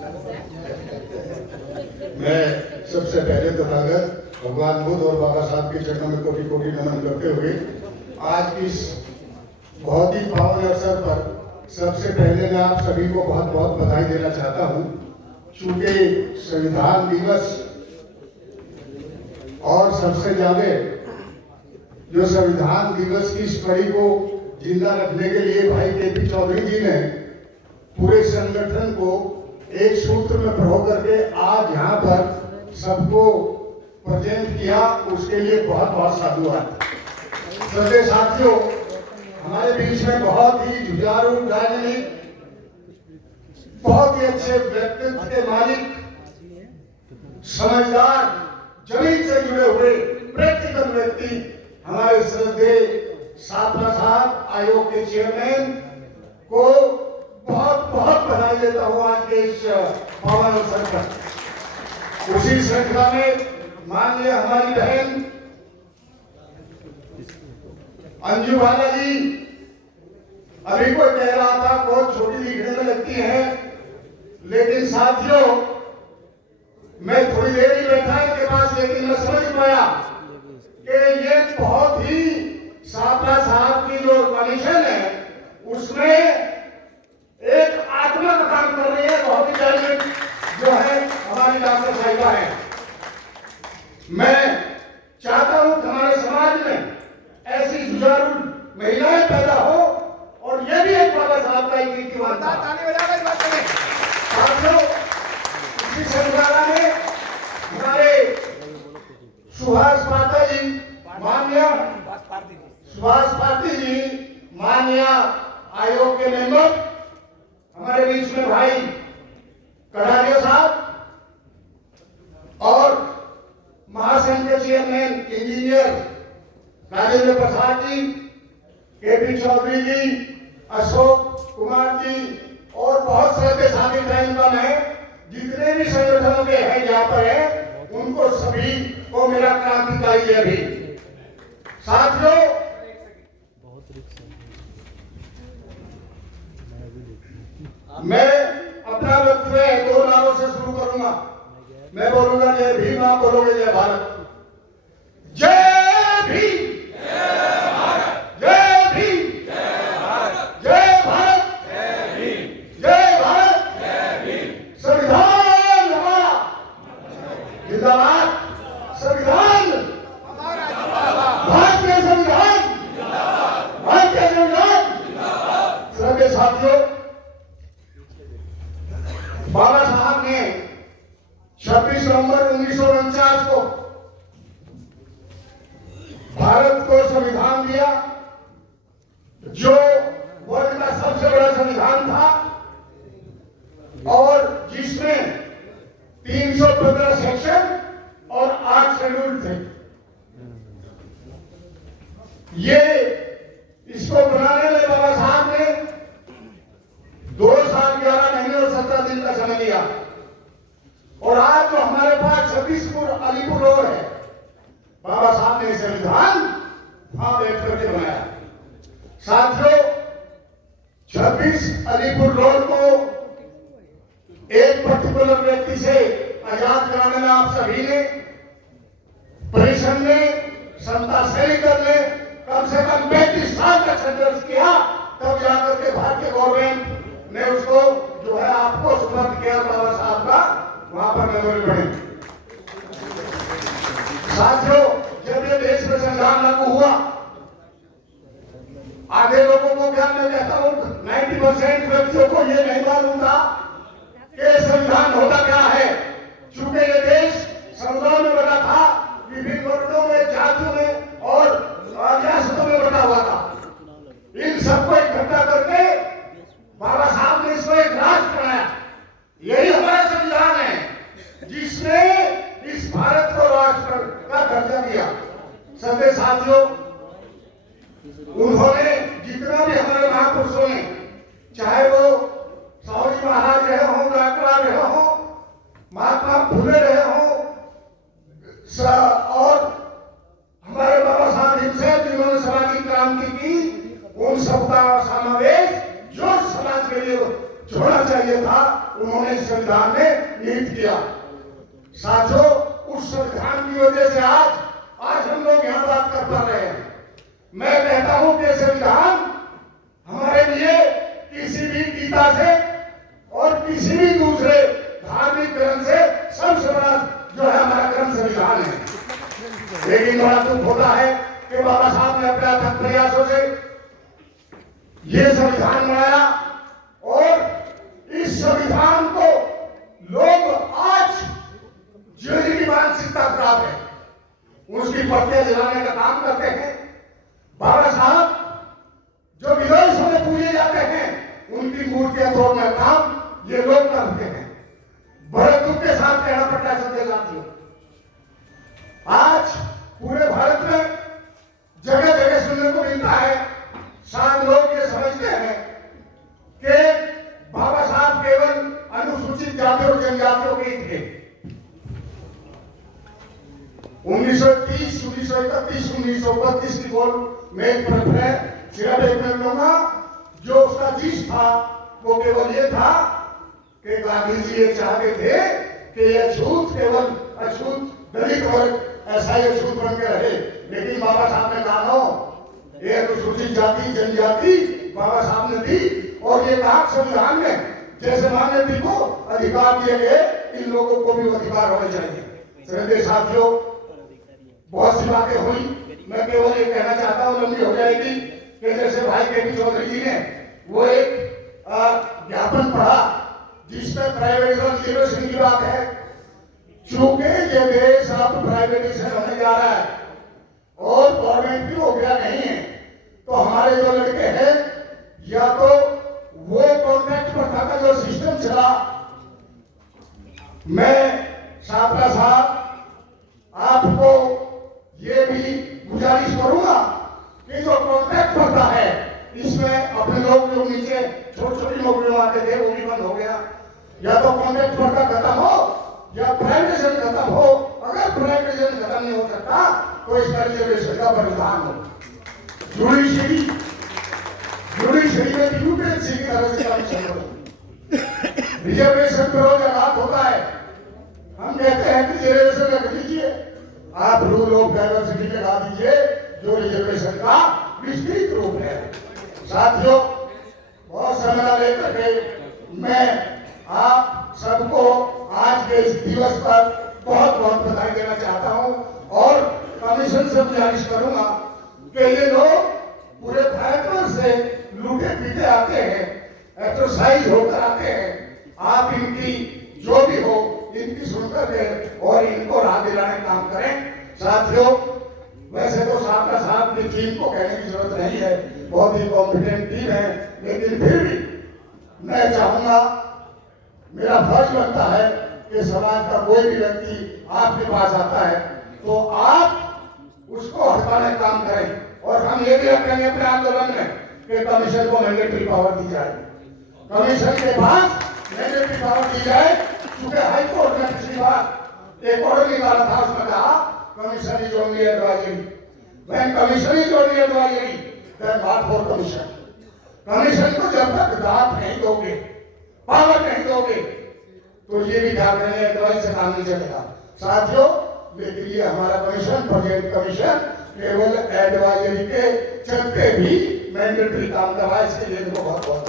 मैं सबसे पहले तथागत भगवान बुद्ध और बाबा साहब के चरणों में कोटि कोटि नमन करते हुए आज की इस बहुत ही पावन अवसर पर सबसे पहले मैं आप सभी को बहुत बहुत बधाई देना चाहता हूँ। चूंकि संविधान दिवस और सबसे ज्यादा जो संविधान दिवस की इस कड़ी को जिंदा रखने के लिए भाई के.पी. चौधरी जी ने पूरे संगठन को एक सूत्र में पिरो करके आज यहाँ पर सबको प्रेजेंट किया, उसके लिए बहुत बहुत साधुवाद। श्रद्धेय साथियों, हमारे बीच में बहुत ही जुझारू, डायनामिक, बहुत ही अच्छे व्यक्तित्व के मालिक, समझदार, जमीन से जुड़े हुए प्रैक्टिकल व्यक्ति हमारे श्रद्धेय सापना साहब आयोग के चेयरमैन को बहुत बहुत बधाई देता हूँ आज के इस पावन अवसर पर। उसी श्रृंखला में माननीय हमारी बहन अंजू बाला जी, अभी कोई कह रहा था बहुत छोटी दिखने में लगती है, लेकिन साथियों मैं थोड़ी देर ही बैठा इनके पास, लेकिन मैं समझ पाया कि ये बहुत ही सापना साहब की जो कमीशन है उसमें एक आत्मा का काम कर रही है। बहुत ही टैलेंट जो है हमारी डॉक्टर साहिबा है। मैं चाहता हूं कि हमारे समाज में ऐसी जुझारू महिलाएं पैदा हो, और ये भी एक बाबा साहब का एक कीर्तिमान था। साथियों, इसी श्रृंखला में हमारे सुभाष पात्रा जी, माननीय सुभाष पात्रा जी, माननीय आयोग के मेंबर, हमारे बीच में भाई कटारिया साहब और महासंघ के chairman engineer Rajendra Prasad ji, KP. Chaudhary जी, अशोक कुमार जी और बहुत सारे साथी टाइम है, जितने भी संगठनों के हैं यहाँ पर है, उनको सभी को मेरा क्रांतिकारी जय भी। साथियों, मैं अपना वक्तव्य 2 नारों से शुरू करूंगा। मैं बोलूंगा जय भीम, आप बोलोगे जय भारत। जय भीम, जय भारत, जय भीम, जय भारत, जय भारत, जय भीम, जय भारत, जय भीम। संविधान हमारा जिंदाबाद, संविधान हमारा जिंदाबाद, भारतीय संविधान जिंदाबाद, भारतीय संविधान जिंदाबाद। श्रद्धेय साथियों, बाबा साहब ने 26 नवंबर 1949 को भारत को संविधान दिया, जो वर्ल्ड का सबसे बड़ा संविधान था और जिसमें 315 सेक्शन और 8 शेड्यूल थे। ये इसको बनाने में बाबा साहब ने 2 साल 11 महीने और 17 दिन का समय लिया, और आज जो हमारे पास 26 अलीपुर रोड है, बाबा साहब ने संविधान वहां बैठ करके बनाया। साथियों, 26 अलीपुर रोड को एक पर्टिकुलर व्यक्ति से आजाद कराने में आप सभी ने, परिश्रम ने, क्षमता सैनिक दल ने कम से कम 35 साल तक संघर्ष किया, तब जाकर के भारतीय गवर्नमेंट ने उसको जो है आपको समर्थ किया बाबा साहब का, वहां पर मेमोरी बने। साथियों, जब ये देश में संविधान लागू हुआ, आधे लोगों को क्या, मैं कहता हूं 90% व्यक्तियों को ये नहीं मालूम था कि संविधान होता क्या है। चूंकि ये देश समुदायों में बना था, विभिन्न वर्णों में, जातियों में और रियासतों में बना हुआ था। इन सबको इकट्ठा करके बाबा साहब ने इसको एक राष्ट्र बनाया। यही हमारा संविधान है जिसने इस भारत को राष्ट्र का दर्जा दिया। सभी साथियों, उन्होंने जितना भी हमारे महापुरुषों ने, चाहे वो साहू जी उन्होंने इस संविधान में निहित किया। साथियों, उस संविधान की वजह से आज हम लोग यहाँ बात कर पा रहे हैं। मैं कहता हूं कि संविधान हमारे लिए किसी भी गीता से और किसी भी दूसरे धार्मिक ग्रंथ से सबसे बड़ा जो है हमारा ग्रंथ संविधान है। लेकिन बड़ा दुख होता है कि बाबा साहब ने अपने अथक प्रयासों से ये संविधान बनाया और इस संविधान को लोग आज जिसकी मानसिकता खराब है उसकी प्रतियां जलाने का काम करते हैं। बाबा साहब जो विदेशों में पूजे जाते हैं उनकी मूर्तियां तोड़ने का काम ये लोग करते हैं। बड़े दुख के साथ कहना पड़ता है सबके साथियों, आज पूरे भारत में जगह जगह सुनने को मिलता है। शायद लोग ये समझते हैं कि बाबा साहब केवल अनुसूचित जाति और जनजातियों के थे। 1930, 1931, 1932 की गोल में एक प्रश्न है, सिर्फ एक मिनट लूंगा। जो उसका जिस था वो केवल ये था कि गांधी जी ये चाहते थे कि यह छूत केवल अछूत दलित वर्ग ऐसा ही अछूत बन के रहे। लेकिन बाबा साहब ने कहा हो ये अनुसूचित जाति जनजाति बाबा साहब ने दी और ये कहा संविधान में जैसे मानव को अधिकार दिए गए इन लोगों को भी अधिकार होने चाहिए। श्रद्धेय साथियों, बहुत सी बातें हुई, मैं केवल ये कहना चाहता हूँ, लंबी हो जाएगी, कि जैसे भाई के चौधरी जी ने वो एक ज्ञापन पढ़ा जिसमें प्राइवेटाइजेशन की बात है। चूंकि ये देश अब प्राइवेटाइजेशन होने जा रहा है और गवर्नमेंट की नौकरियां नहीं है, तो हमारे जो लड़के हैं या तो वो कॉन्ट्रैक्ट प्रथा का जो सिस्टम चला, मैं छात्रा साहब आपको ये भी गुजारिश करूंगा कि जो कॉन्ट्रैक्ट प्रथा है इसमें अपने लोग जो नीचे छोटी छोटी नौकरियों आते थे वो भी बंद हो गया। या तो कॉन्ट्रैक्ट प्रथा खत्म हो या प्राइवेटाइजेशन खत्म हो। अगर प्राइवेटाइजेशन खत्म नहीं हो सकता तो इसका रिजर्वेशन का प्रावधान हो। जुडिशरी में यूपीएससी की तरह से काम चल रहा है। रिजर्वेशन पर रोज आघात होता है। हम कहते हैं कि रिजर्वेशन रख दीजिए, आप रूल ऑफ डाइवर्सिटी लगा दीजिए जो रिजर्वेशन का विस्तृत रूप है। साथियों, बहुत समय लेकर के मैं आप सबको आज के इस दिवस पर बहुत बहुत बधाई देना चाहता हूं और कमीशन से गुजारिश करूंगा कि ये लोग पूरे भारत से लूटे पीटे आते हैं, एक्सरसाइज होकर आते हैं। आप इनकी जो भी हो इनकी सुनकर के और इनको राह दिलाने का काम करें। साथियों, वैसे तो साहब की टीम को कहने की जरूरत नहीं है, बहुत ही कॉम्पिटेंट टीम है, लेकिन फिर भी मैं चाहूंगा, मेरा फर्ज बनता है कि समाज का कोई भी व्यक्ति आपके पास आता है तो आप उसको हटाने का काम करें। और हम ये भी रखेंगे अपने आंदोलन में कि कमीशन को मैंडेटरी पावर दी जाए, कमीशन के पास मैंडेटरी पावर दी जाए। क्योंकि हाई कोर्ट ने पिछली बार एक ऑर्डर निकाला था, उसमें कहा commission is only advisory, when commission is only advisory then what for commission. कमीशन को जब तक दांत नहीं दोगे, पावर नहीं दोगे, तो ये भी ध्यान रखना एडवाइस से काम नहीं चलेगा। साथियों, लेकिन ये हमारा कमीशन प्रोजेक्ट कमीशन केवल एडवाइजरी के चलते भी मैंडेटरी काम कर रहा है। इसके लिए इनको बहुत बहुत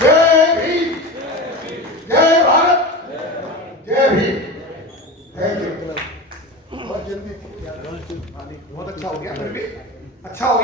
जय भीम, जय भारत, जय भीम। Thank you. बहुत जल्दी बहुत अच्छा हो गया, फिर भी अच्छा हो गया।